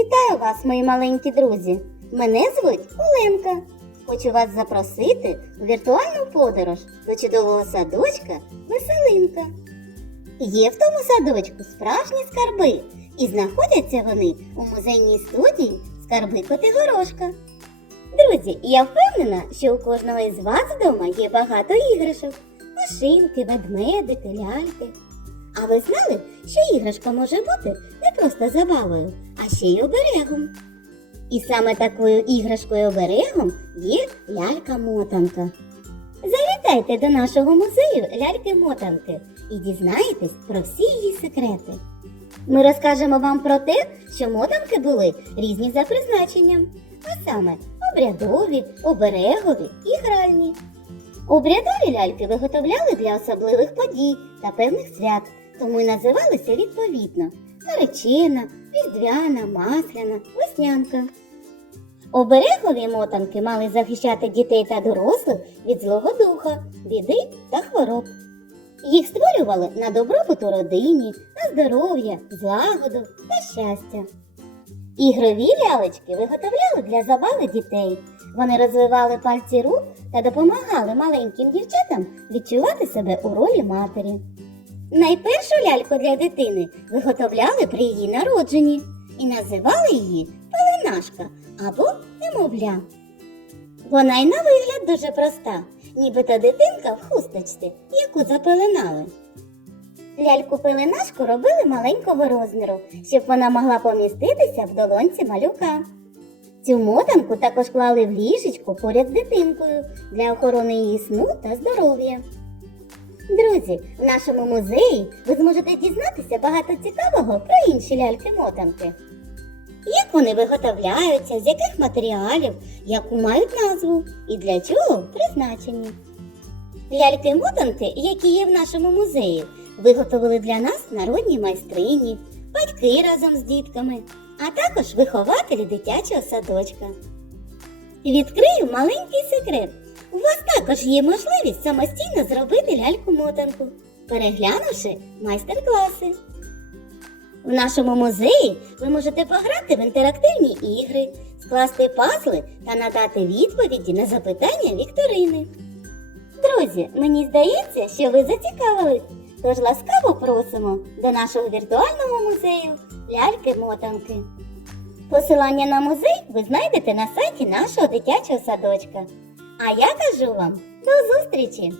Вітаю вас, мої маленькі друзі! Мене звуть Оленка. Хочу вас запросити у віртуальну подорож до чудового садочка Веселинка. Є в тому садочку справжні скарби, і знаходяться вони у музейній студії скарби Котигорошка. Друзі, я впевнена, що у кожного із вас вдома є багато іграшок, машинки, ведмедики, ляльки. А ви знали, що іграшка може бути не просто забавою, ще й оберегом? І саме такою іграшкою оберегом є лялька-мотанка. Завітайте до нашого музею ляльки-мотанки і дізнаєтесь про всі її секрети. Ми розкажемо вам про те, що мотанки були різні за призначенням, а саме обрядові, оберегові і гральні. Обрядові ляльки виготовляли для особливих подій та певних свят, тому й називалися відповідно наречена, різдвяна, масляна, веснянка. Оберегові мотанки мали захищати дітей та дорослих від злого духа, біди та хвороб. Їх створювали на добробут у родині, на здоров'я, злагоду та щастя. Ігрові лялечки виготовляли для забави дітей. Вони розвивали пальці рук та допомагали маленьким дівчатам відчувати себе у ролі матері. Найпершу ляльку для дитини виготовляли при її народженні і називали її пеленашка або немовля. Вона й на вигляд дуже проста, нібито дитинка в хусточці, яку запеленали. Ляльку пеленашку робили маленького розміру, щоб вона могла поміститися в долонці малюка. Цю мотанку також клали в ліжечку поряд з дитинкою для охорони її сну та здоров'я. Друзі, в нашому музеї ви зможете дізнатися багато цікавого про інші ляльки-мотанки. Як вони виготовляються, з яких матеріалів, яку мають назву і для чого призначені. Ляльки-мотанки, які є в нашому музеї, виготовили для нас народні майстрині, батьки разом з дітками, а також вихователі дитячого садочка. Відкрию маленький секрет. Також є можливість самостійно зробити ляльку-мотанку, переглянувши майстер-класи. В нашому музеї ви можете пограти в інтерактивні ігри, скласти пазли та надати відповіді на запитання вікторини. Друзі, мені здається, що ви зацікавились, тож ласкаво просимо до нашого віртуального музею ляльки-мотанки. Посилання на музей ви знайдете на сайті нашого дитячого садочка. А я кажу вам до зустрічі!